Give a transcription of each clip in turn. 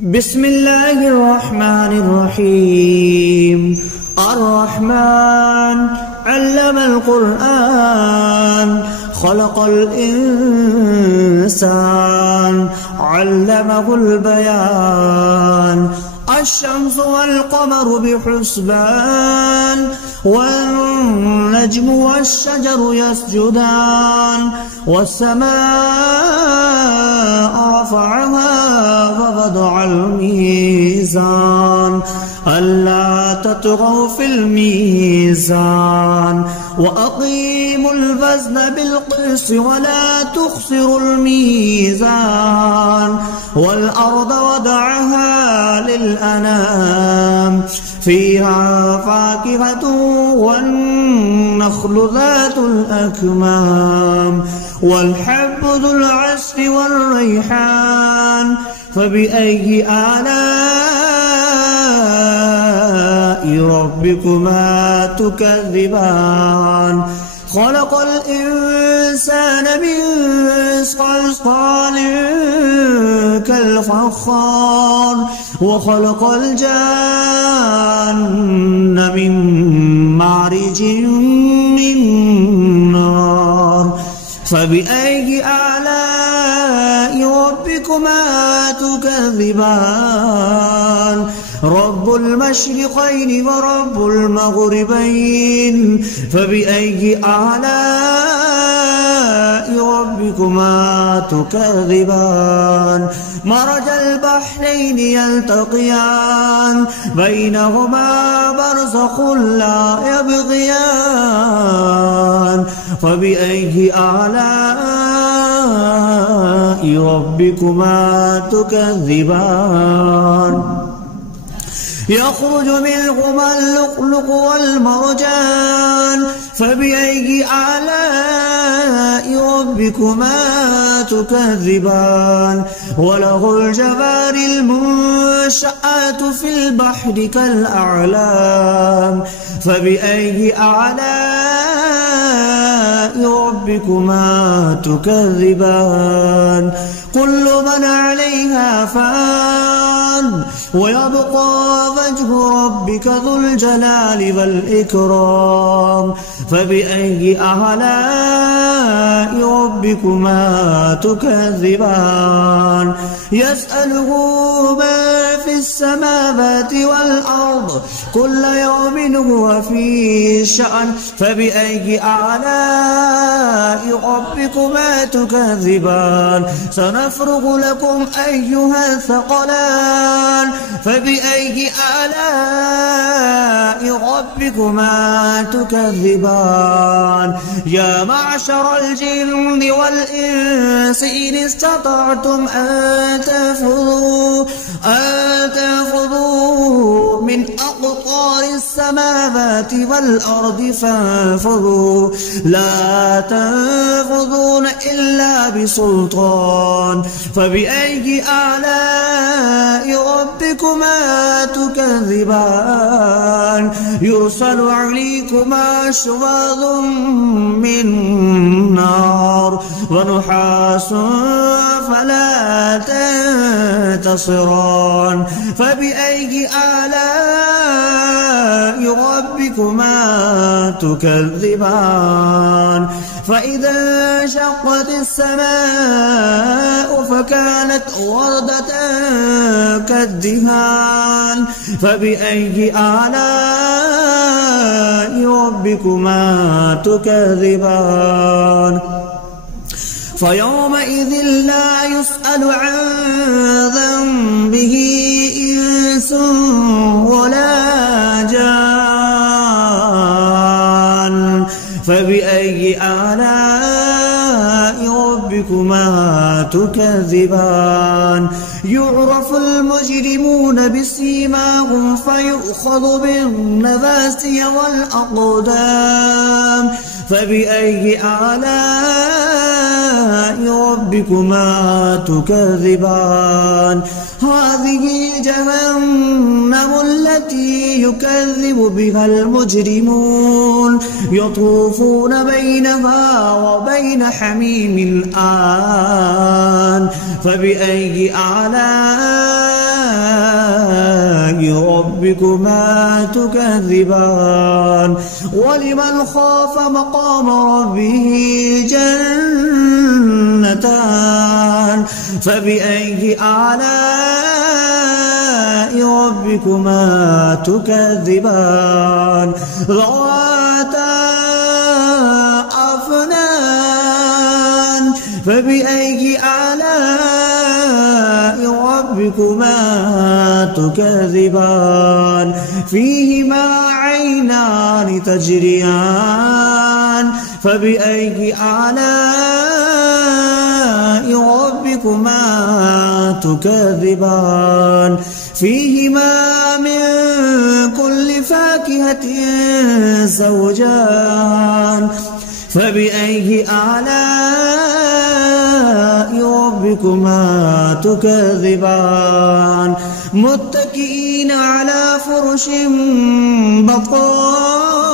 بسم الله الرحمن الرحيم. الرحمن علم القرآن خلق الإنسان علمه البيان. الشمس والقمر بحسبان والنجم والشجر يسجدان والسماء رفعها ووضع الميزان ألا تطغوا في الميزان وأقيموا الوزن بالقسط ولا تخسروا الميزان والأرض وضعها للأنام فيها فاكهة والنخل ذات الأكمام والحب ذو العصف والريحان فبأي آلاء ربكما تكذبان. خلق الإنسان من صلصال كالفخار وخلق الجان من مارج من نار فبأي آلاء ربكما تكذبان. رب المشرقين ورب المغربين فبأي آلاء ربكما تكذبان. مرج البحرين يلتقيان بينهما برزخ لا يبغيان فبأي آلاء ربكما تكذبان. يخرج منهما اللؤلؤ والمرجان فبأي آلاء ربكما تكذبان. وله الجوار المنشآت في البحر كالأعلام فبأي آلاء ربكما تكذبان. كل من عليها فان ويبقى وجه ربك ذو الجلال والإكرام فبأي آلاء ربكما تكذبان. يسأله ما في السماوات والأرض كل يوم هو في شأن فبأي آلاء ربكما تكذبان. سنفرغ لكم أيها الثقلان فبأي آلاء ربكما تكذبان. يا معشر الجن والإنس إن استطعتم أن تنفذوا من أقطار السماوات والأرض فانفذوا لا تنفذون إلا بسلطان فبأي آلاء ربكما تكذبان. يرسل عليكما شواظ من نار ونحاس فلا تنتصران فبأي آلاء ربكما تكذبان. فإذا انشقت السماء فكانت وردة كالدهان فبأي آلاء ربكما تكذبان. فيومئذ لا يسأل عن ذنبه إنس ولا جان فبأي آلاء ربكما تكذبان. يعرف المجرمون بسيماهم فيؤخذ بالنواسي والأقدام فبأي آلاء ربكما تكذبان. هذه جهنم التي يكذب بها المجرمون يطوفون بينها وبين حميم آن فبأي آلاء ربكما تكذبان ولمن خاف مقام ربه جنتان فبأي آلاء ربكما تكذبان ذواتا أفنان فبأي آلاء ربكما تكذبان فيهما عينان تجريان فبأي آلاء ربكما تكذبان فيهما من كل فاكهة زوجان فبأي آلاء ربكما تكذبان متكئين على فرش بطائنها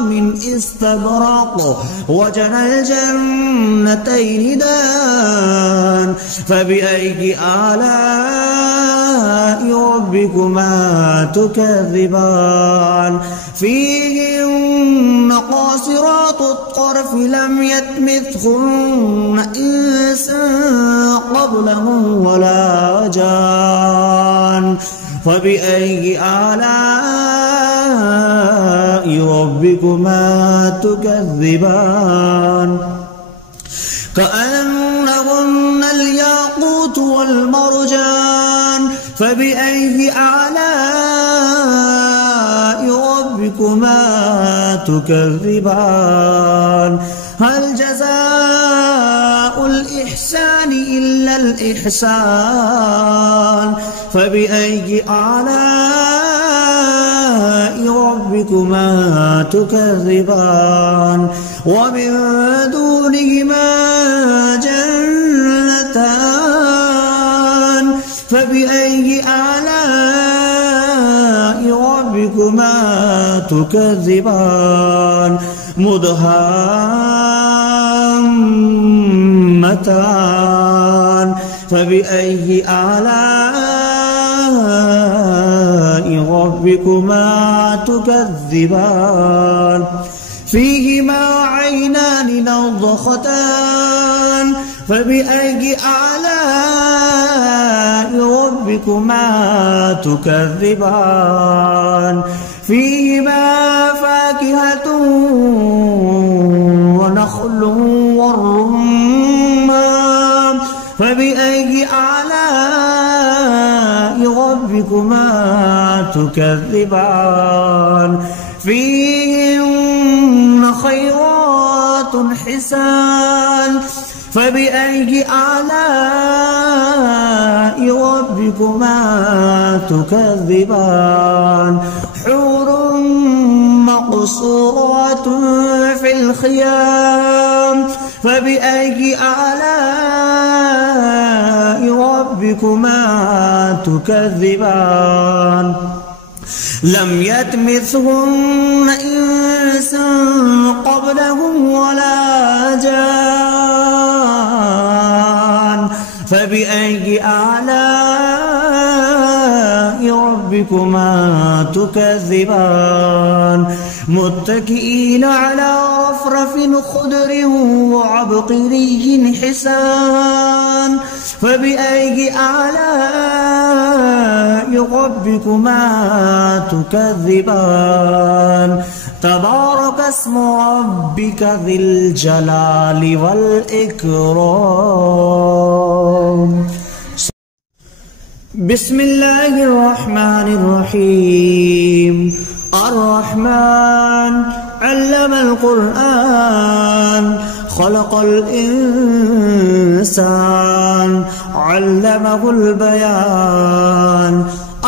من استبرق وجنى الجنتين دان فبأي آلاء ربكما تكذبان فيهن قاصرات الطرف لم يطمثهن إنس قبلهم ولا جان فبأي آلاء ربكما تكذبان كأنهن الياقوت والمرجان فبأي آلاء ربكما تكذبان هل جزاء الإحسان إلا الإحسان فبأي آلاء ربكما تكذبان ومن دونهما جنتان فبأي آلاء ربكما تكذبان مدهامتان فبأي آلاء ربكما تكذبان فيهما عينان نضختان فبأي آلاء ربكما تكذبان فيهما فاكهة ونخل والرمان فبأي آلاء ربكما تكذبان فيهن خيرات حسان فبأي آلاء ربكما تكذبان حور مقصورات في الخيام فبأي آلاء ربكما تكذبان لم يطمثهن إنس قبلهم ولا جان فبأي آلاء ربكما تكذبان متكئين على رفرف خضر وعبقري حسان فبأي آلاء ربكما تكذبان تبارك اسم ربك ذي الجلال والإكرام بسم الله الرحمن الرحيم الرحمن علم القرآن خلق الإنسان علمه البيان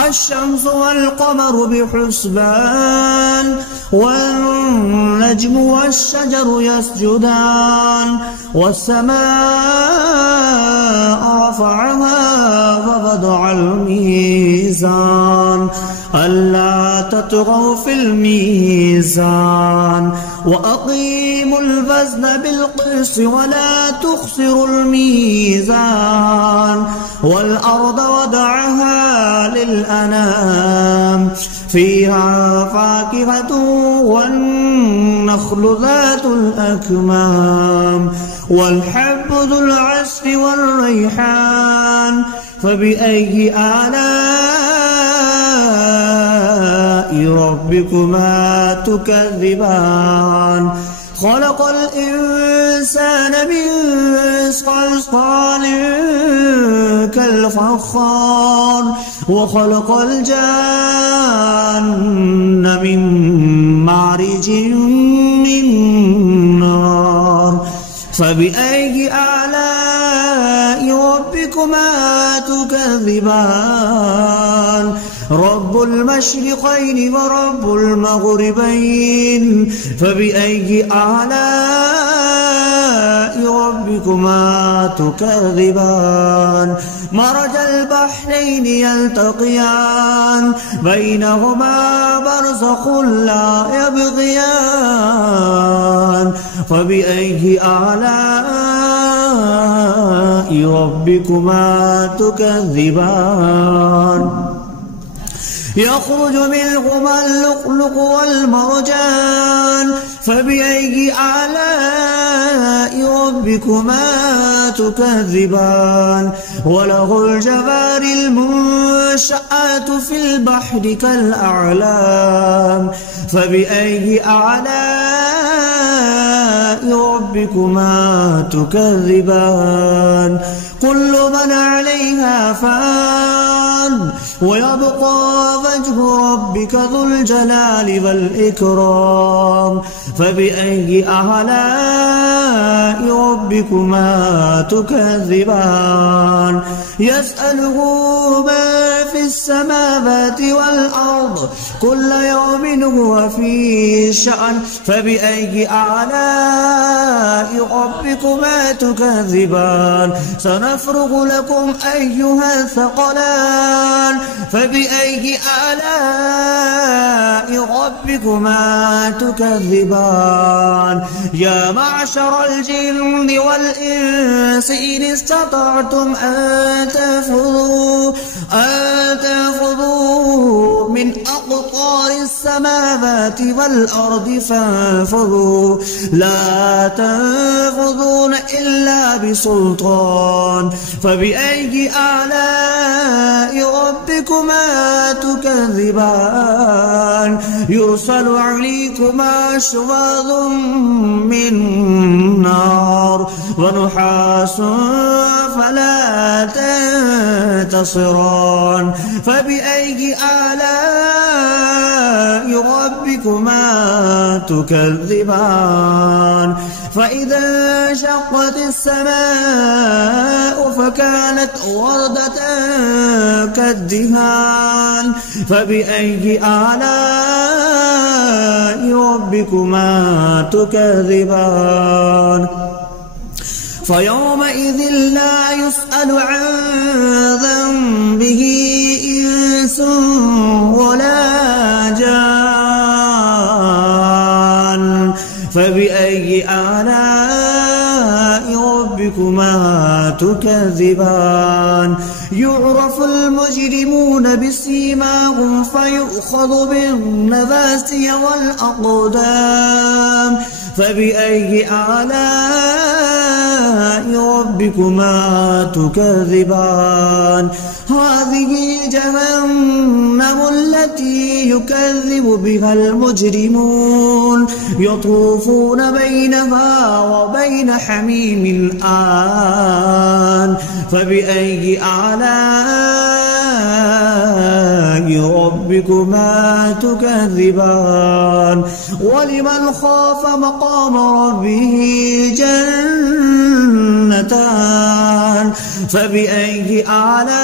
الشمس والقمر بحسبان والنجم والشجر يسجدان والسماء رفعها ووضع الميزان ألا تطغوا في الميزان وأقيموا الوزن بالقسط ولا تخسروا الميزان والأرض وضعها للأنام فيها فاكهة والنخل ذات الأكمام والحب ذو العصف والريحان فبأي آلاء ربكما تكذبان خلق الإنسان من صلصال كالفخار وخلق الجان من مارج من نار فبأي آلاء ربكما تكذبان رب المشرقين ورب المغربين فبأي آلاء ربكما تكذبان مرج البحرين يلتقيان بينهما برزخ لا يبغيان فبأي آلاء ربكما تكذبان يخرج منهما اللؤلؤ والمرجان فبأي آلاء ربكما تكذبان وله الجوار المنشآت في البحر كالأعلام فبأي آلاء ربكما تكذبان كل من عليها فان ويبقى وجه ربك ذو الجلال والإكرام فبأي آلاء ربكما تكذبان يسأله ما في السماوات والأرض كل يوم هو في شأن فبأي آلاء ربكما تكذبان سنفرغ لكم أيها الثقلان فبأي آلاء ربكما تكذبان يا معشر الجن والإنس إن استطعتم أن تنفذوا من أقطار السماوات والأرض فانفذوا لا تنفذون إلا بسلطان فبأي آلاء ربكما تكذبان يرسل عليكما شواظ من نار ونحاس فلا تنتصران فبأي آلاء ربكما تكذبان فإذا انشقت السماء فكانت وردة كالدهان فبأي آلاء ربكما تكذبان فيومئذ لا يسأل عن ذنبه إنس ولا جان فبأي آلاء ربكما تكذبان يعرف المجرمون بسيماهم فيؤخذ بالنواسي والأقدام فبأي آلاء ربكما تكذبان هذه جهنم التي يكذب بها المجرمون يطوفون بينها وبين حميم آن فبأي آلاء ربكما تكذبان ولمن خاف مقام ربه جنتان فبأي آلاء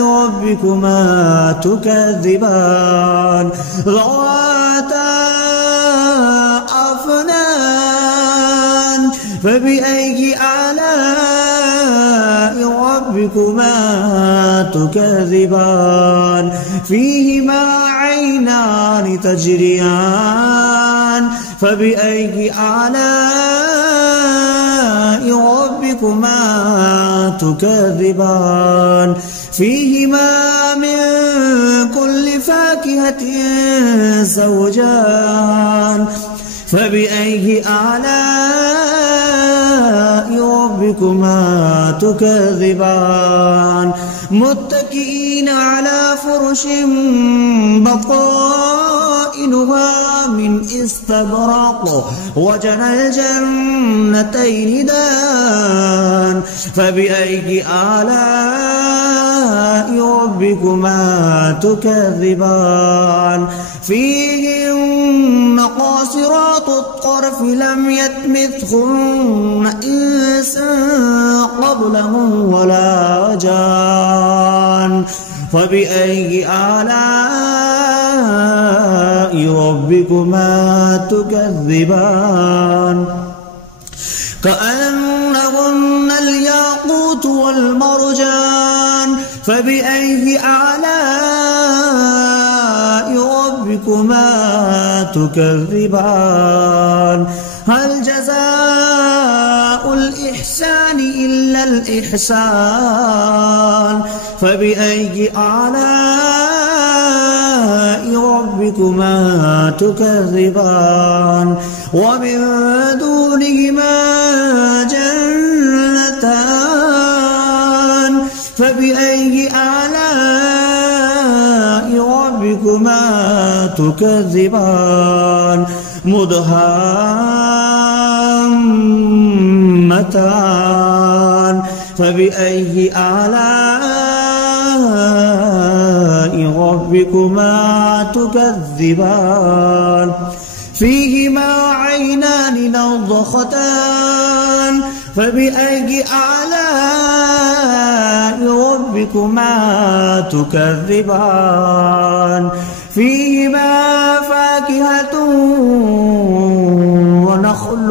ربكما تكذبان ذواتا أفنان فبأي آلاء ربكما تكذبان فيهما عينان تجريان فبأي آلاء ربكما تكذبان فيهما من كل فاكهة زوجان فبأي آلاء ربكما تكذبان متكئين على فرش بطائنها من استبرق وجنى الجنتين دان فبأي آلاء ربكما تكذبان فيهن قاصرات الطرف لم يطمثهن إنس قبلهم ولا جان فبأي آلاء ربكما تكذبان كأنهن الياقوت والمرجان فبأي آلاء ربكما تكذبان هل جزاء الإحسان إلا الإحسان فبأي آلاء ربكما تكذبان ومن دونهما جنتان فبأي آلاء ربكما تكذبان مدهامتان فبأي آلاء ربكما تكذبان فيهما عينان نضختان فبأي آلاء ربكما تكذبان فيهما فاكهة ونخل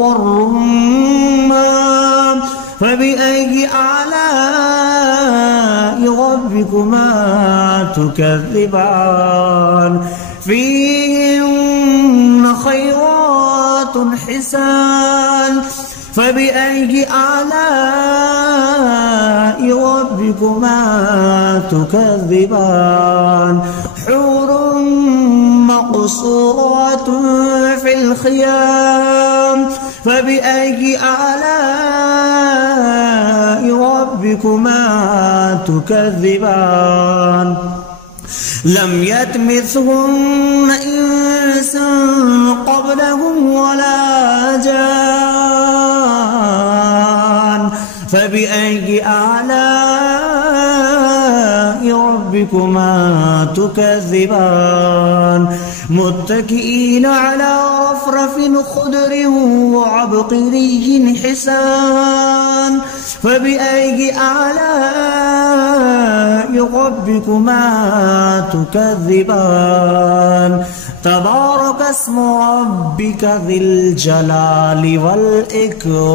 والرمان فبأي آلاء ربكما تكذبان فيهن خيرات حسان فبأي آلاء ربكما تكذبان حور مقصورات في الخيام فبأي آلاء ربكما تكذبان لم يطمثهن إنس قبلهم ولا جان فبأي آلاء ربكما تكذبان متكئين على رفرف خضر وعبقري حسان فبأي آلاء ربكما تكذبان تبارك اسم ربك ذي الجلال والإكرام.